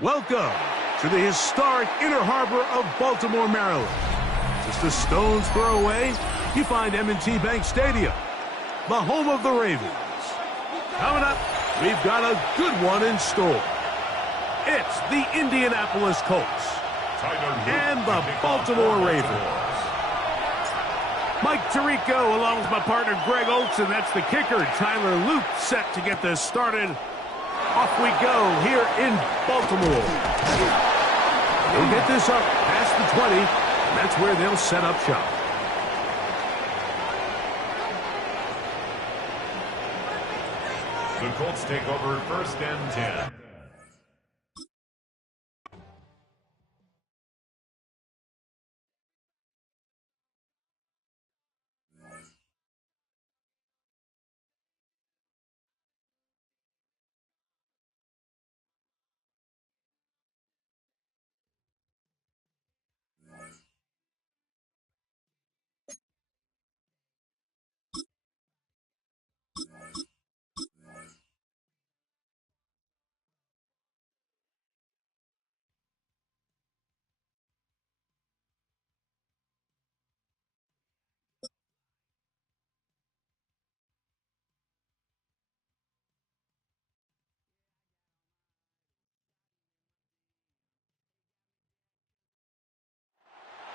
Welcome to the historic Inner Harbor of Baltimore, Maryland. Just a stone's throw away, you find M&T Bank Stadium, the home of the Ravens. Coming up, we've got a good one in store. It's the Indianapolis Colts and the Baltimore Ravens. Mike Tirico along with my partner Greg Olson. That's the kicker. Tyler Luke set to get this started. Off we go here in Baltimore. They'll get this up past the 20, and that's where they'll set up shop. The Colts take over 1st and 10.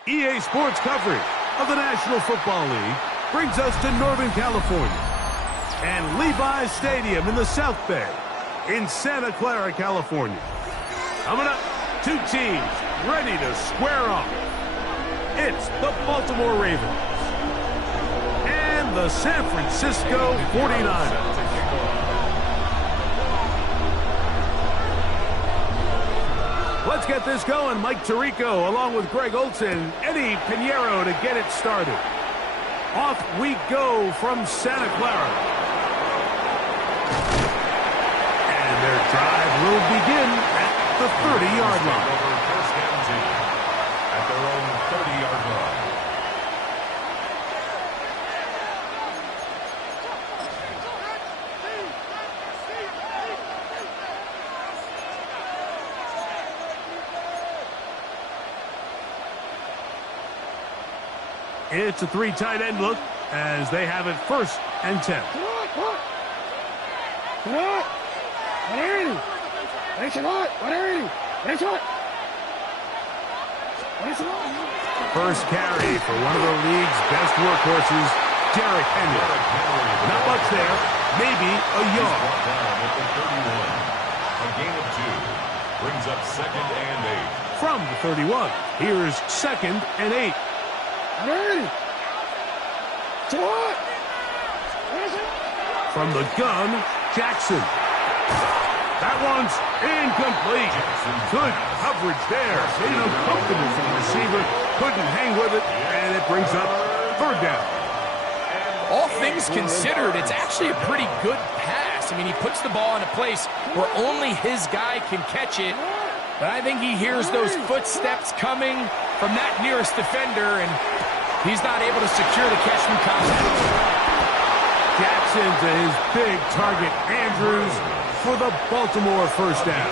EA Sports coverage of the National Football League brings us to Northern California and Levi's Stadium in the South Bay in Santa Clara, California. Coming up, two teams ready to square off. It's the Baltimore Ravens and the San Francisco 49ers. Let's get this going. Mike Tirico along with Greg Olson, Eddie Pinheiro to get it started. Off we go from Santa Clara. And their drive will begin at the 30-yard line. At their own 30-yard line. It's a three tight end look as they have it 1st and 10. First carry for one of the league's best workhorses, Derrick Henry. Not much there, maybe a yard. A gain of 2 brings up 2nd and 8. From the 31, here's 2nd and 8. From the gun, Jackson. That one's incomplete. Good coverage there. Made it uncomfortable for the receiver. Couldn't hang with it, and it brings up 3rd down. All things considered, it's actually a pretty good pass. I mean, he puts the ball in a place where only his guy can catch it. But I think he hears those footsteps coming from that nearest defender, and he's not able to secure the catch from contact. Jackson to his big target, Andrews, for the Baltimore 1st down.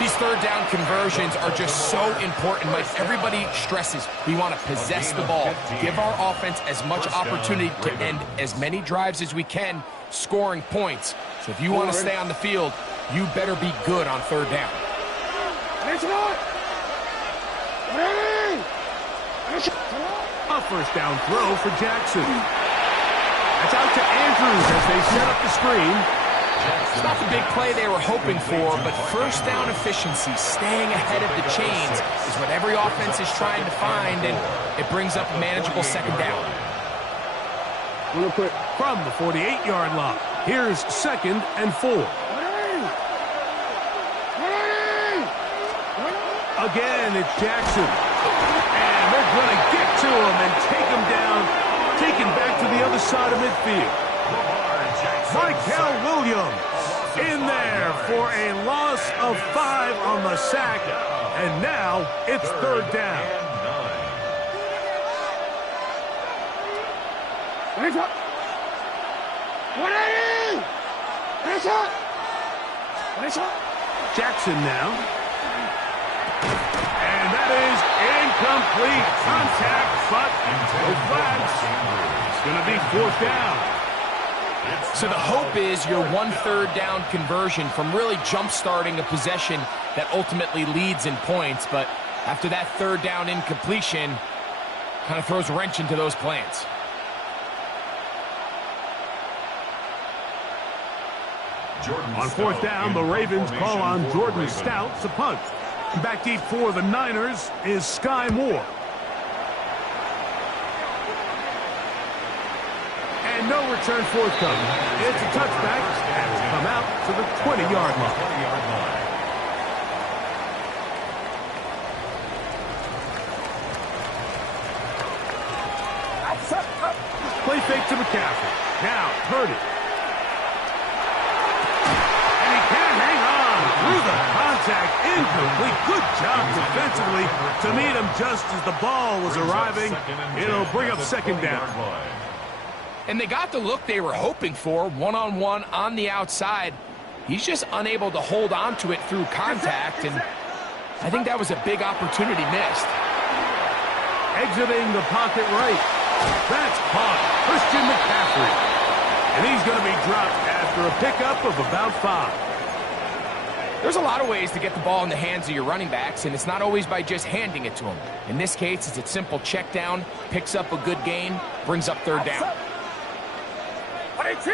These 3rd down conversions are just so important. Like everybody stresses, we want to possess the ball, give our offense as much opportunity to end as many drives as we can, scoring points. So if you want to stay on the field, you better be good on 3rd down. A 1st down throw for Jackson. That's out to Andrews as they set up the screen. It's not the big play they were hoping for, but 1st down efficiency, staying ahead of the chains, is what every offense is trying to find, and it brings up a manageable 2nd down. Real quick. From the 48-yard line, here's 2nd and 4. Again, it's Jackson. And they're going to get to him and take him down, taken back to the other side of midfield. Michael Williams in there for a loss of 5 on the sack. And now it's 3rd down. Jackson now. And that is incomplete. Contact, but no flags. It's going to be 4th down. So the hope is your 1/3 down conversion from really jump-starting a possession that ultimately leads in points. But after that 3rd down incompletion, kind of throws a wrench into those plans. On 4th down, the Ravens call on Jordan Stout to punt. Back deep for the Niners is Sky Moore. And no return forthcoming. It's a touchback and will come out to the 20-yard line. Play fake to McCaffrey. Now, Purdy. And he can't hang on through the contact. Incomplete. Good job defensively to meet him just as the ball was arriving. It'll bring up 2nd down. And they got the look they were hoping for, one-on-one on the outside. He's just unable to hold on to it through contact, and I think that was a big opportunity missed. Exiting the pocket right. That's caught. Christian McCaffrey. And he's going to be dropped after a pickup of about 5. There's a lot of ways to get the ball in the hands of your running backs, and it's not always by just handing it to them. In this case, it's a simple check down, picks up a good gain, brings up 3rd down. Watch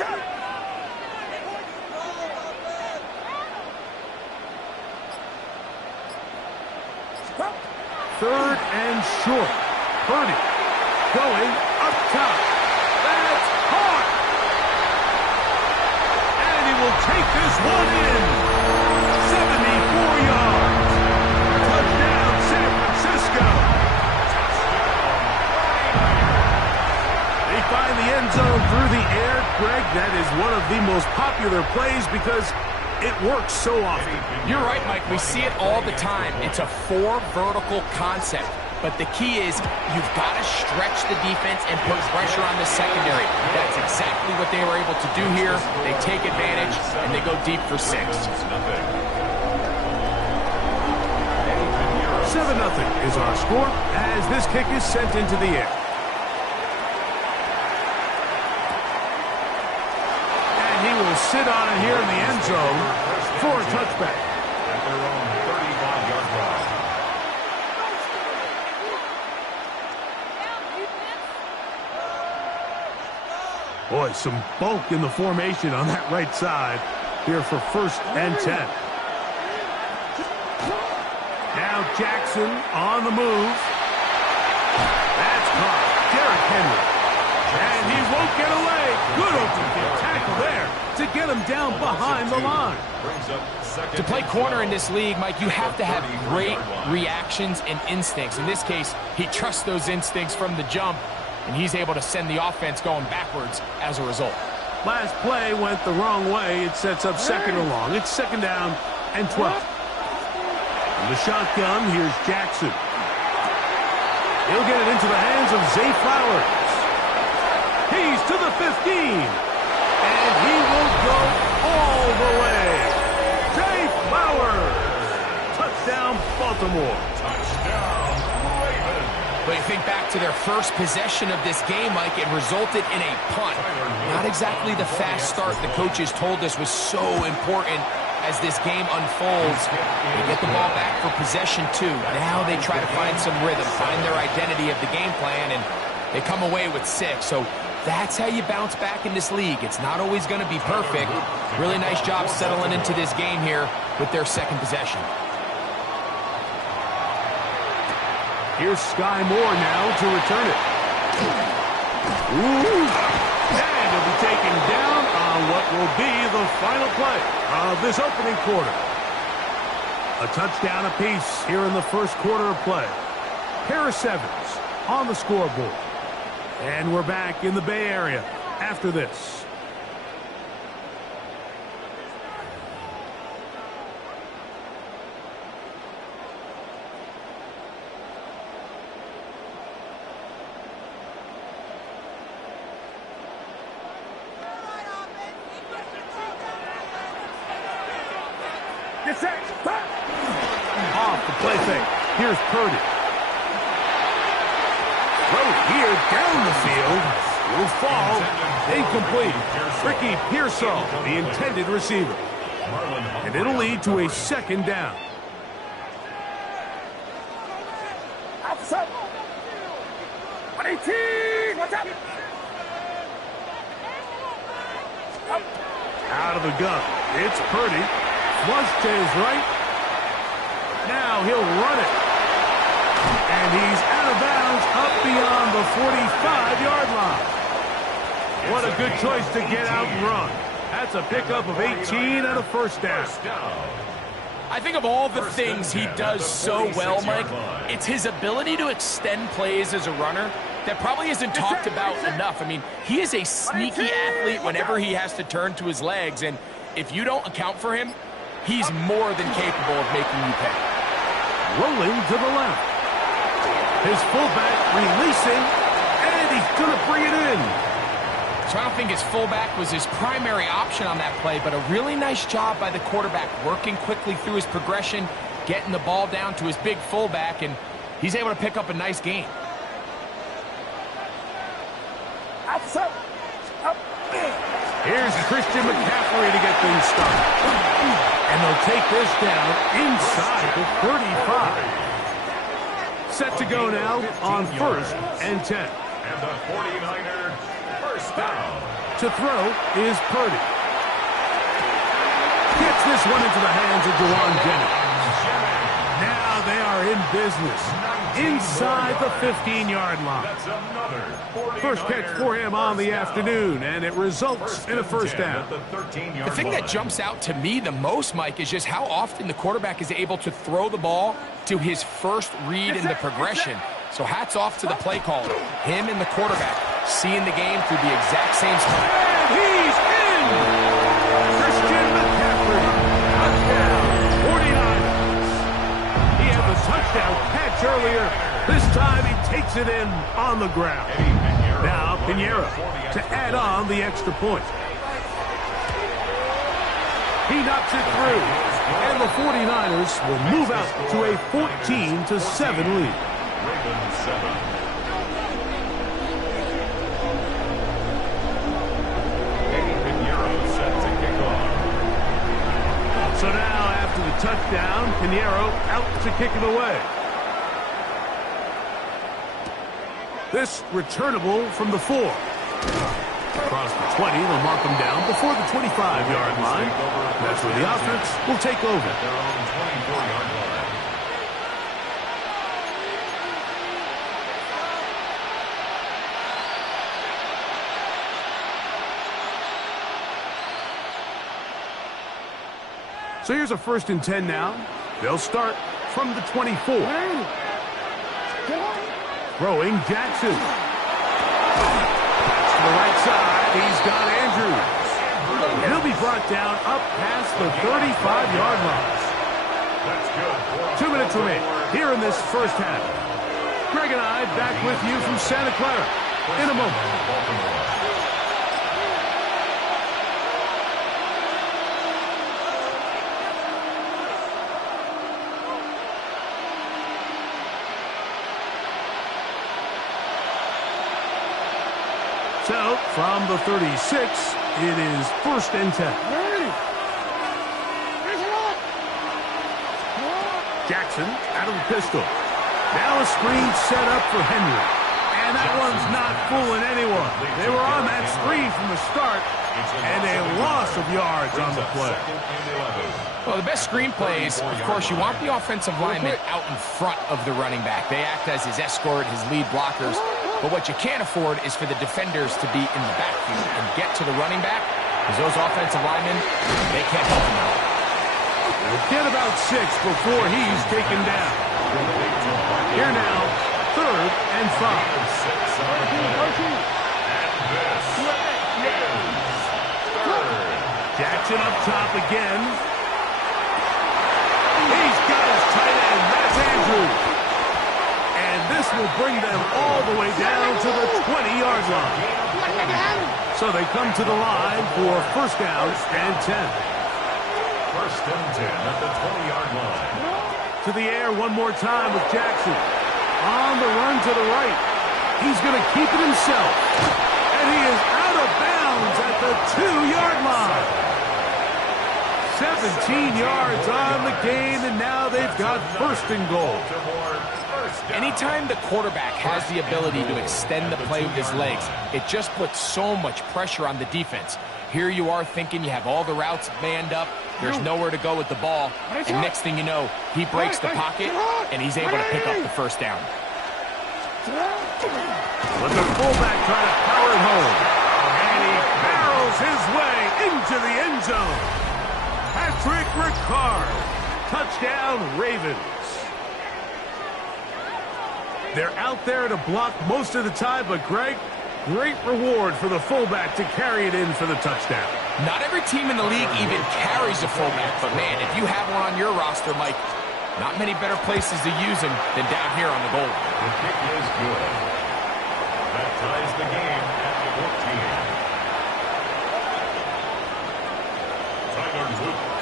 out! 3rd and short. Purdy going up top. That's caught. And he will take this one in. 74 yards. Touchdown, San Francisco. They find the end zone through the air. Greg, that is one of the most popular plays because it works so often. You're right, Mike. We see it all the time. It's a 4 vertical concept. But the key is you've got to stretch the defense and put pressure on the secondary. That's exactly what they were able to do here. They take advantage, and they go deep for 6. 7-0 is our score as this kick is sent into the air. And he will sit on it here in the end zone for a touchback. At their own 35-yard line. Boy, some bulk in the formation on that right side here for 1st and 10. Now Jackson on the move. That's caught. Derrick Henry. And he won't get away. Good open field tackle there to get him down behind the line. To play corner in this league, Mike, you have to have great reactions and instincts. In this case, he trusts those instincts from the jump, and he's able to send the offense going backwards as a result. Last play went the wrong way. It sets up 2nd and long. It's 2nd down and 12. In the shotgun, here's Jackson. He'll get it into the hands of Zay Flowers. He's to the 15. And he will go all the way. Zay Flowers. Touchdown, Baltimore. Touchdown, Ravens. But you think back to their first possession of this game, Mike, it resulted in a punt. Not exactly the fast start the coaches told us was so important as this game unfolds. They get the ball back for possession 2. Now they try to find some rhythm, find their identity of the game plan, and they come away with 6. So that's how you bounce back in this league. It's not always going to be perfect. Really nice job settling into this game here with their 2nd possession. Here's Sky Moore now to return it. Ooh. And he'll be taken down on what will be the final play of this opening quarter. A touchdown apiece here in the 1st quarter of play. Harris Evans on the scoreboard. And we're back in the Bay Area after this. Off the play fake. Here's Purdy. Throw here down the field. Will fall. Incomplete. Ricky Pearsall, the intended receiver. And it'll lead to a second down. Out of the gun. It's Purdy. Flush to his right. Now he'll run it. And he's out of bounds up beyond the 45-yard line. What a good choice to get out and run. That's a pickup of 18 and a first down. I think of all the things he does so well, Mike, it's his ability to extend plays as a runner that probably isn't talked about enough. I mean, he is a sneaky athlete whenever he has to turn to his legs, and if you don't account for him, he's more than capable of making you pay. Rolling to the left. His fullback releasing, and he's going to bring it in. So I don't think his fullback was his primary option on that play, but a really nice job by the quarterback working quickly through his progression, getting the ball down to his big fullback, and he's able to pick up a nice gain. Here's Christian McCaffrey to get things started. And they'll take this down inside the 35. Set to go now on 1st and 10. And the 49er first down. To throw is Purdy. Gets this one into the hands of Jawan Jennings. Now they are in business. Inside the 15-yard line. First catch for him on the afternoon, and it results in a first down. The thing that jumps out to me the most, Mike, is just how often the quarterback is able to throw the ball to his first read in the progression. So hats off to the play caller. Him and the quarterback seeing the game through the exact same spot. And he's in! Christian McCaffrey. Touchdown, 49ers. He had the touchdown catch earlier. This time he takes it in on the ground. Now Pinheiro to add on the extra point. He knocks it through. And the 49ers will move out to a 14-7 lead. Ravens 7. So now, after the touchdown, Pinheiro out to kick it away. This returnable from the 4. Across the 20, they'll mark him down before the 25-yard line. That's where the offense will take over. At their own 24-yard line. So here's a 1st and 10 now. They'll start from the 24. Throwing Jackson. To the right side, he's got Andrews. And he'll be brought down up past the 35-yard line. That's good. 2 minutes remain here in this first half. Greg and I back with you from Santa Clara in a moment. So, from the 36, it is 1st and 10. Jackson out of the pistol. Now a screen set up for Henry. And that one's not fooling anyone. They were on that screen from the start, and a loss of yards on the play. Well, the best screen plays, of course, you want the offensive lineman out in front of the running back. They act as his escort, his lead blockers. But what you can't afford is for the defenders to be in the backfield and get to the running back, because those offensive linemen, they can't help him out. We'll get about 6 before he's taken down. Here now, 3rd and 5. Jackson up top again. He's got his tight end. That's Andrews. And this will bring them all the way down to the 20-yard line. So they come to the line for 1st down and 10. First and 10 at the 20-yard line. To the air one more time with Jackson. On the run to the right. He's going to keep it himself. And he is out of bounds at the 2-yard line. 17 yards on the gain, and now they've got first and goal. Anytime the quarterback has the ability to extend the play with his legs, it just puts so much pressure on the defense. Here you are thinking you have all the routes manned up, there's nowhere to go with the ball, and next thing you know, he breaks the pocket, and he's able to pick up the first down. But the fullback trying to power it home. And he barrels his way into the end zone. Patrick Ricard. Touchdown, Ravens. They're out there to block most of the time, but Greg, great reward for the fullback to carry it in for the touchdown. Not every team in the league even carries a fullback, but man, if you have one on your roster, Mike, not many better places to use him than down here on the goal line. The kick is good. That ties the game at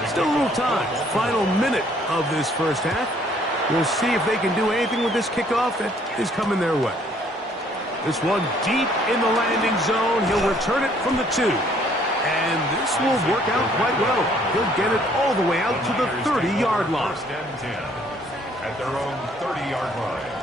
14. Still a little time. Final minute of this first half. We'll see if they can do anything with this kickoff that is coming their way. This one deep in the landing zone. He'll return it from the 2. And this will work out quite well. He'll get it all the way out to the 30-yard line. First and 10 at their own 30-yard line.